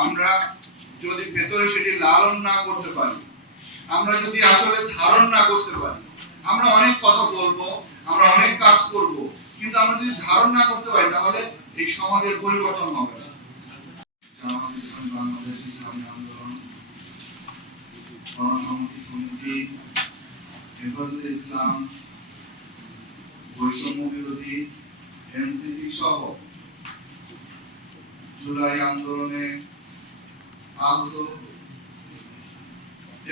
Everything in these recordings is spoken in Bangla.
আমরা যদি ভেতরে সেটি লালন না করতে পারি, আমরা যদি আসলে ধারণ না করতে পারি, আমরা অনেক কথা বলব, আমরা অনেক কাজ করব, কিন্তু আমরা যদি ধারণ না করতে পারি, তাহলে এই সমাজের পরিবর্তন হবে না। ইসলাম বৈষম্য বিরোধী এনসিপি সহ জুলাই আন্দোলনে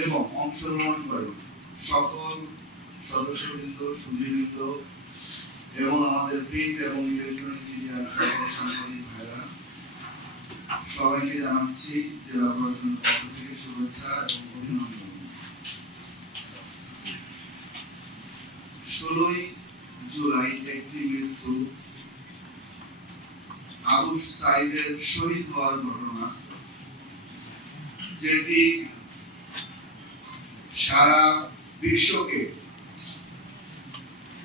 এবং অংশগ্রহণ করে। সকল সদস্যবৃন্দ এবং আমাদের প্রিন্ট এবং ইলেকট্রনিক মিডিয়ার সকল সাংবাদিক ভাইরা, সবাইকে জানাচ্ছি জেলা প্রশাসনের পক্ষ থেকে শুভেচ্ছা এবং অভিনন্দন। ষোলোই জুলাই একটি মৃত্যু। আবু সাইদের শহীদ হওয়ার ঘটনা। যেটি সারা বিশ্বকে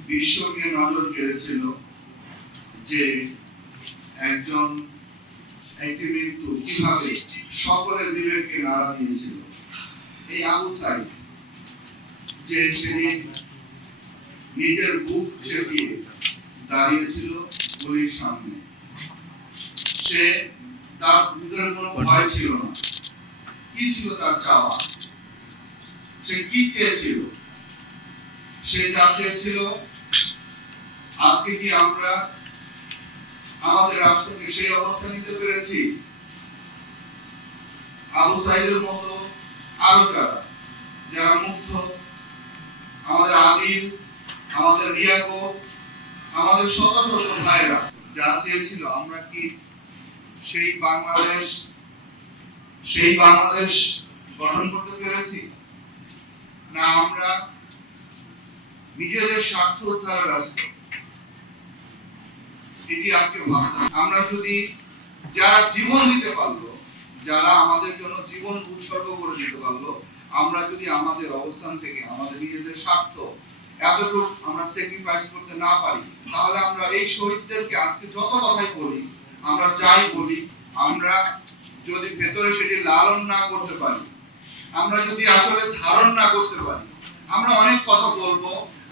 বিশ্বকে নজর কেড়েছিল যে একজন একটি মৃত্যু কীভাবে সকলের বিবেককে নাড়া দিয়েছিল। এই আবু সাইদ, যে সেদিন নিজের বুক চেপিয়ে দাঁড়িয়েছিল গুলির সামনে, সে তার ভিতরে কোনো ভয় ছিল না। কি ছিল তার চাওয়া? সে কি চেয়েছিল? সে যা চেয়েছিল, আজকে কি আমরা আমাদের রাষ্ট্রকে সেই অবস্থা নিতে পেরেছি? আবু সাইদের মতো আরও যারা যারা আমাদের আদিল, আমাদের রিয়াকো, আমাদের শত শত ভাইরা যা চেয়েছিল, আমরা কি সেই বাংলাদেশ সেই বাংলাদেশ গঠন করতে পেরেছি। না, আমরা নিজেদের স্বার্থ দ্বারা ব্যস্ত এটি আজকে আমরা যদি যারা জীবন দিতে পারল, যারা আমাদের জন্য জীবন উৎসর্গ করে দিতে পারল, আমরা যদি আমাদের অবস্থান থেকে, আমাদের নিজেদের স্বার্থ এতটুকু আমরা স্যাক্রিফাইস করতে না পারি, তাহলে আমরা এই শহীদদেরকে আজকে যত কথাই বলি, আমরা যাই বলি যদি ভেতরে সেটি লালন না করতে পারি, আমরা যদি আসলে ধারণ না করতে পারি, আমরা অনেক কথা বলব,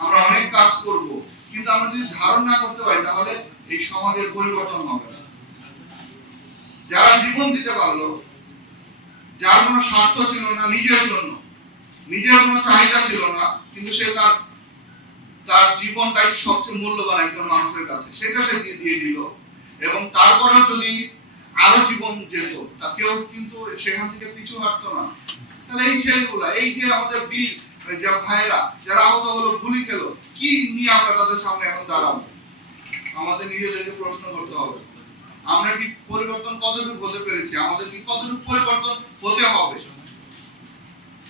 আমরা অনেক কাজ করব, কিন্তু আমরা যদি ধারণ না করতে পারি, তাহলে এই সমাজের পরিবর্তন হবে না। যারা জীবন দিতে পারল, যার কোনো স্বার্থ ছিল না নিজের জন্য, নিজের কোনো চাহিদা ছিল না, কিন্তু সে তার তার জীবনটাই সবচেয়ে মূল্যবান একজন মানুষের কাছে, সেটা সে দিয়ে দিল, এবং তারপরেও যদি আরও জীবন যেত। তা কেউ কিন্তু সেখান থেকে পিছু হাঁটতো না। তাহলে এই ছেলেগুলা, এই যে আমাদের বীর যে ভাইরা যারা আহত হলো, গুলি খেলো, কি নিয়ে আমরা তাদের সামনে এখন দাঁড়াবো? আমাদের নিজেদেরকে প্রশ্ন করতে হবে। আমরা কি পরিবর্তন কতটুকু হতে পেরেছি? আমাদের কি কতটুকু পরিবর্তন হতে হবে?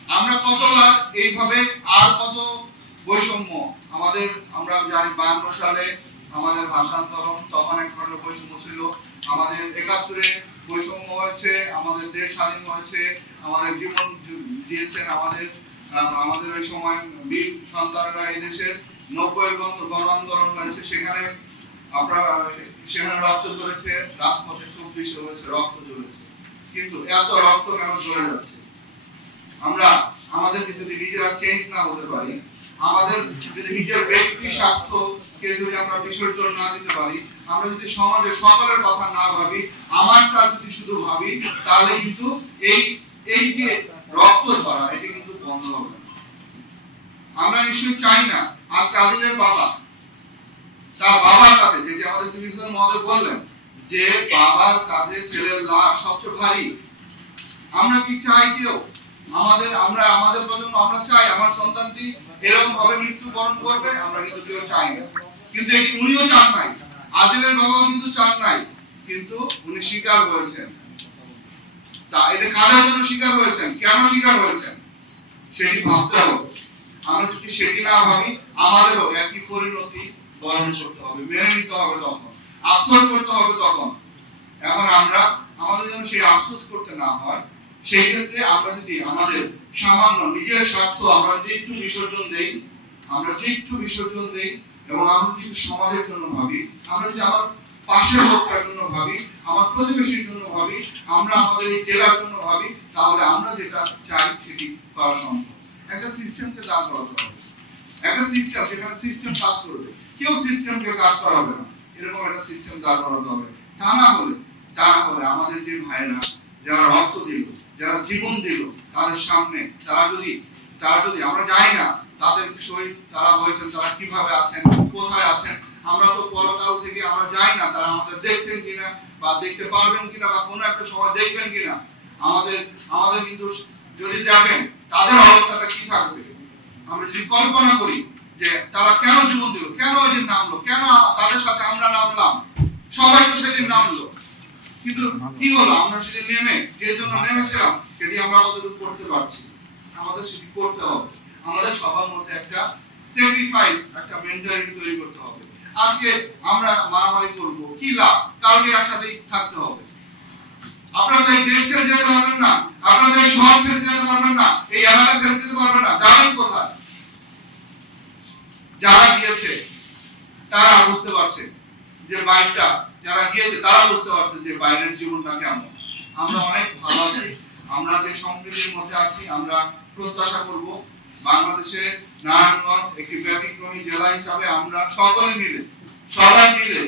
আমরা কতবার এইভাবে আর কত বৈষম্য আমাদের, আমরা জানি বায়ান্ন সালে আমাদের ভাষান্তরণ তখন এক ধরনের বৈষম্য ছিল। আমাদের একাত্তরে বৈষম্য হয়েছে, আমাদের দেশ স্বাধীন হয়েছে, আমাদের জীবন দিয়েছেন আমাদের। আমাদের ওই সময় বীর সন্তানরা এই দেশের নব্বই গণ আন্দোলন হয়েছে সেখানে আমরা, সেখানে রক্ত ঝরেছে, রাজপথে চব্বিশে হয়েছে, রক্ত ঝরেছে। কিন্তু এত রক্ত কেন ঝরে যাচ্ছে? আমরা, আমাদের যদি নিজেরা চেঞ্জ না হতে পারি, আমাদের যদি নিজের ব্যক্তি স্বার্থকে যদি আমরা বিসর্জন না দিতে পারি, আমরা যদি সমাজের সকলের কথা না ভাবি, আমারটা যদি শুধু ভাবি, তাহলে কিন্তু এই এই যে রক্ত ঝরা, এটি কিন্তু বন্ধ হবে আমরা নিশ্চয়ই চাই না আজকে আদিলের বাবা, তার বাবার কাঁধে যেটি আমাদের সিভিল মহোদয় বললেন, যে বাবার কাঁধে ছেলের লাশ সবচেয়ে ভারী। আমরা কি চাই কেউ? আমাদের, আমরা, আমাদের প্রজন্ম আমরা চাই, আমার সন্তানটি এরকম ভাবে মৃত্যুবরণ করবে, আমরা কিন্তু কেউ চাই না। কিন্তু এটি উনিও চান নাই, আদিলের বাবাও কিন্তু চান নাই, কিন্তু উনি স্বীকার হয়েছেন তা, এটা কাজের জন্য স্বীকার হয়েছেন কেন স্বীকার হয়েছেন সেটি ভাবতে হবে। আমরা যদি সেটি না ভাবি, আমাদেরও একই পরিণতি বরণ করতে হবে, মেনে নিতে হবে তখন, আফসোস করতে হবে তখন। এখন আমরা, আমাদের যেন সেই আফসোস করতে না হয় সেই ক্ষেত্রে আমরা যদি আমাদের সামান্য নিজের স্বার্থ আমরা যদি একটু বিসর্জন দেই, আমরা যদি একটু বিসর্জন দেই এবং আমরা যদি সমাজের জন্য ভাবি, আমরা যদি আমার পাশের লোকটার জন্য ভাবি, আমার প্রতিবেশীর জন্য ভাবি, আমরা আমাদের এই জেলার জন্য ভাবি, তাহলে আমরা যেটা চাই সেটি করা সম্ভব। একটা সিস্টেমকে দাঁড় করাতে হবে। একটা সিস্টেম যেখানে সিস্টেম কাজ করবে, কেউ সিস্টেমকে কাজ করাবে না। এরকম একটা সিস্টেম দাঁড় করাতে হবে। তা না হলে, তা না হলে আমাদের যে ভাইরা যারা রক্ত দিল যারা জীবন দিল, তাদের সামনে, তারা যদি তারা যদি, আমরা জানি না তাদের শহীদ তারা হয়েছেন, তারা কীভাবে আছেন, কোথায় আছেন, আমরা তো পরকাল থেকে আমরা যাই না তারা আমাদের দেখছেন কিনা, বা দেখতে পারবেন কিনা, বা কোনো একটা সময় দেখবেন কিনা। আমাদের আমাদের কিন্তু যদি দেখেন, তাদের অবস্থাটা কি থাকবে? আমরা যদি কল্পনা করি যে তারা কেন জীবন দিল, কেন ওই দিন নামলো, কেন তাদের সাথে আমরা নামলাম? সবাই তো সেদিন নামলো। কিন্তু কি হলো? আমরা সেদিন নেমে, যে জন্য নেমেছিলাম সেটি আমরা কতটুকু করতে পারছি আমাদের সেটি করতে হবে। আমাদের সবার মধ্যে একটা একটা মেন্টালিটি তৈরি করতে হবে। আজকে আমরা মারামারি করব, কি লাভ? কালকে একসাথেই থাকতে হবে। আপনারা দেশ ছেড়ে যেতে পারবেন না। আপনারা শহর ছেড়ে যেতে পারবেন না। এই এলাকা ছেড়ে যেতে পারবেন না। কোথায়? যারা দিয়েছে তারা বুঝতে পারছে যে বাইকটা যারা গিয়েছে, তারা বুঝতে পারছে যে বাইরের জীবনটা কেমন। আমরা অনেক ভালো আছি, আমরা যে সম্প্রীতির মধ্যে আছি, আমরা প্রত্যাশা করব বাংলাদেশে নারায়ণগঞ্জ একটি ব্যতিক্রমী জেলা হিসাবে আমরা সকলে মিলে, সবাই মিলে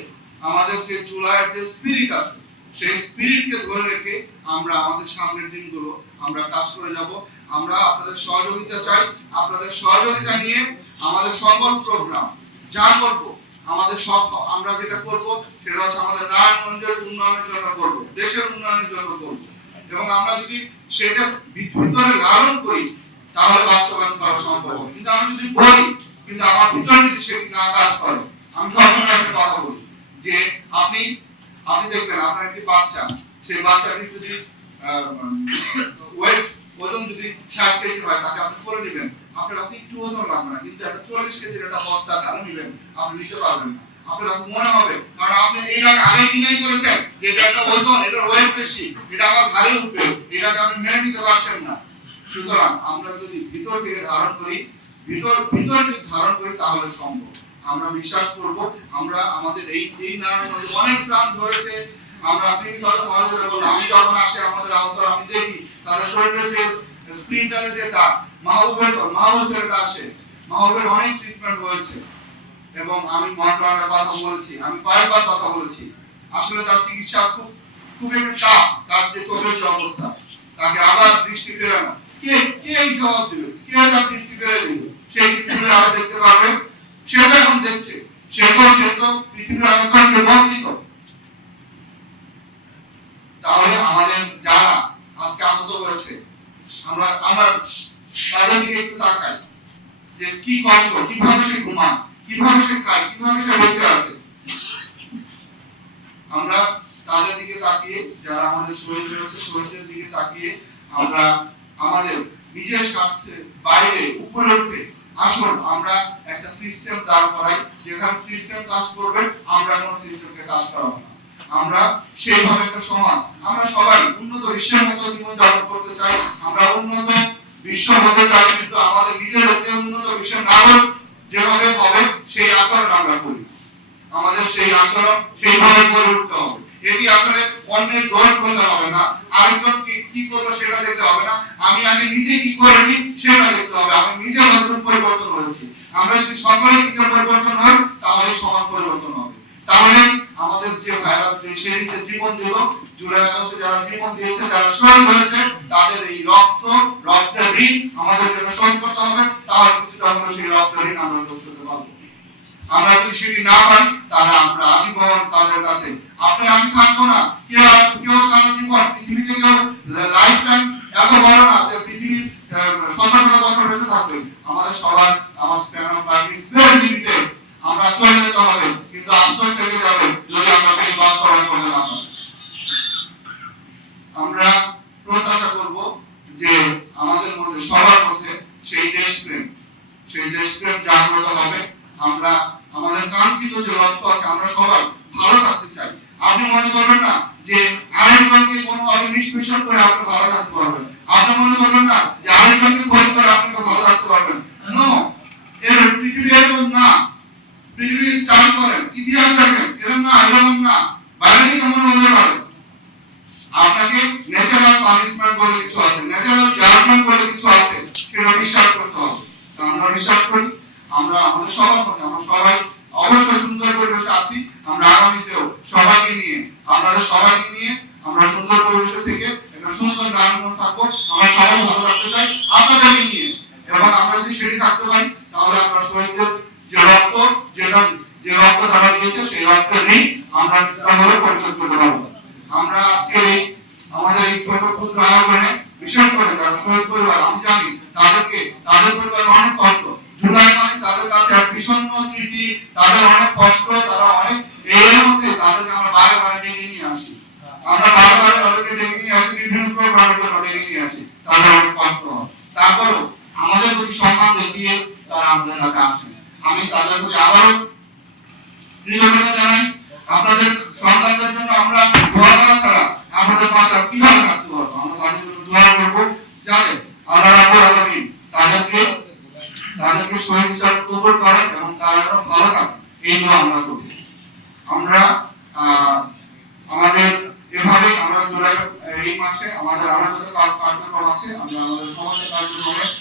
আমাদের যে জুলাইয়ের যে স্পিরিট আছে, সেই স্পিরিটকে ধরে রেখে আমরা আমাদের সামনের দিনগুলো আমরা কাজ করে যাব। আমরা আপনাদের সহযোগিতা চাই, আপনাদের সহযোগিতা নিয়ে আমাদের সকল প্রোগ্রাম যা করব আমাদের সব আমরা যেটা করব, সেটা হচ্ছে আমাদের নারায়ণগঞ্জের উন্নয়নের জন্য করব, দেশের উন্নয়নের জন্য করব। এবং আমরা যদি সেটা ভিতরে লালন করি, তাহলে বাস্তবায়ন করা সম্ভব কিন্তু আমি যদি বলি, কিন্তু আমার ভিতরে যদি সেটি না কাজ করে, আমি সবসময় একটা কথা বলি, যে আপনি আপনি দেখবেন আপনার একটি বাচ্চা, সেই বাচ্চাটি যদি ওয়েট ওজন যদি ষাট কেজি হয়, তাকে আপনি করে নেবেন আপনার কাছে একটু ওজন লাগবে না, কিন্তু একটা চল্লিশ কেজির একটা বস্তা কেন নেবেন, আপনি নিতে পারবেন না। আপনার কাছে মনে হবে, কারণ আপনি এটা আগে কিনেই করেছেন এটা একটা ওজন, এটা ওয়েট বেশি, এটা আমার ভারী উঠবে এটাকে আপনি মেনে নিতে পারছেন না। সুতরাং আমরা যদি ভিতর থেকে ধারণ করি, ভিতর ভিতর যদি ধারণ করি, তাহলে সম্ভব। আমরা বিশ্বাস করব, আমরা আমাদের এই এই নারায়ণগঞ্জে অনেক প্রাণ ধরেছে। আমরা সিভিল আমি যখন আসে, আমাদের আহত আমি দেখি, তাদের শরীরে যে স্প্রিন্টারে যে তার মাহবুবের অনেক ট্রিটমেন্ট হয়েছে। এবং আমি মন্ত্রণালয়ের কথা বলেছি, আমি কয়েকবার কথা বলেছি। আসলে তার চিকিৎসা খুব খুব একটা টাফ তার যে চোখের যে অবস্থা, তাকে আবার দৃষ্টি ফেরানো। কে কে এই জবাব দিবে কে তার দৃষ্টি ফেরে সেই দেখতে পারবে? সে এখন দেখছে। সে তো সে তো পৃথিবীর আলো থেকে বঞ্চিত তাহলে আমাদের যারা আজকে আহত হয়েছে আমরা আমরা তাদের দিকে একটু তাকাই যে কি কষ্ট কীভাবে সে ঘুমান কীভাবে সে খায় কীভাবে সে বেঁচে আছে? আমরা তাদের দিকে তাকিয়ে, যারা আমাদের শহীদ রয়েছে শহীদদের দিকে তাকিয়ে আমরা আমাদের নিজের স্বার্থে বাইরে উঠে আসুন আমরা একটা সিস্টেম দাঁড় করাই। যেখানে সিস্টেম কাজ করবে, আমরা কোন সিস্টেমকে কাজ করাবো না। আমরা সেইভাবে একটা সমাজ, আমরা সবাই উন্নত বিশ্বের মতো জীবন যাপন করতে চাই। আমরা উন্নত বিশ্ব হতে চাই। আচরণ আমরা করি। আমাদের সেই আচরণ সেইভাবে গড়ে উঠতে হবে। এটি আসলে অন্যের দোষ বলতে হবে না। আরেকজন কি করল সেটা দেখতে হবে না। আমি আগে নিজে কি করেছি সেটা দেখতে হবে। আমি নিজে কতটুকু পরিবর্তন হয়েছি আমরা যদি সকলে নিজে পরিবর্তন হই, তাহলে সমাজ পরিবর্তন হবে। তাহলে আমাদের যে ভাইরা যে জীবন দিল, জুলাই আগস্টে যারা জীবন দিয়েছে, যারা শহীদ হয়েছে, তাদের এই রক্ত, রক্তের ঋণ আমাদের জন্য শোধ করতে হবে। তাহলে কিছুটা হলেও সেই রক্তের ঋণ আমরা শোধ আমরা যদি সেটি না পারি তাহলে আমরা আজীবন তাদের কাছে আপনি আমি থাকব না। কেউ কেউ সারা জীবন, পৃথিবীতে কেউ লাইফ টাইম এত বড় না, যে পৃথিবীর সতেরো বছর বেঁচে থাকবে? আমাদের সবার, আমার span of life is very limited আমরা চলে যেতে হবে, কিন্তু আফসোস থেকে যাবে, যদি আমরা সেই বাস্তবায়ন করতে না পারি। আমরা প্রত্যাশা করব যে আমাদের মধ্যে সেই দেশপ্রেম সেই দেশপ্রেম জাগ্রত হবে আমরা আমাদের কাঙ্ক্ষিত যে লক্ষ্য আছে আমরা সবাই ভালো থাকতে চাই। আপনি মনে করবেন না যে আরেকজনকে কোনোভাবে নিষ্পেষণ করে আপনি ভালো থাকতে পারবেন। আপনি মনে করবেন না যে আরেকজনকে ক্ষতি করে আপনি ভালো থাকতে পারবেন। নো এর পৃথিবী এরকম না। পৃথিবী স্টার্ট করেন ইতিহাস দেখেন, এরকম না এরকম না। বাইরে থেকে মনে হতে পারে? আপনাকে ন্যাচারাল পানিশমেন্ট বলে কিছু আছে ন্যাচারাল জাজমেন্ট বলে কিছু আছে, সেটা বিশ্বাস করতে হবে। আমরা বিশ্বাস করি, আমরা আমাদের সবার মধ্যে আমরা সবাই অবশ্যই সুন্দর পরিবেশে আছি। আমরা আগামীতেও সবাইকে নিয়ে, আপনাদের সবাইকে নিয়ে আমরা সুন্দর পরিবেশ থেকে একটা সুন্দর গান থাকব। আমরা সবাই ভালো রাখতে চাই। তাদের অনেক কষ্ট তারা অনেক এর মধ্যে তাদেরকে আমরা বারে বারে ডেকে নিয়ে আসি। আমরা বারে বারে তাদেরকে ডেকে নিয়ে আসি, বিভিন্ন প্রোগ্রামের জন্য ডেকে নিয়ে আসি, তাদের অনেক কষ্ট হয়। তারপরেও আমাদের প্রতি সম্মান দেখিয়ে তারা আমাদের কাছে আসে। আমি তাদের প্রতি আবারও কৃতজ্ঞতা জানাই। আপনাদের সন্তানদের জন্য আমরা ছাড়া আমাদের পাশে কীভাবে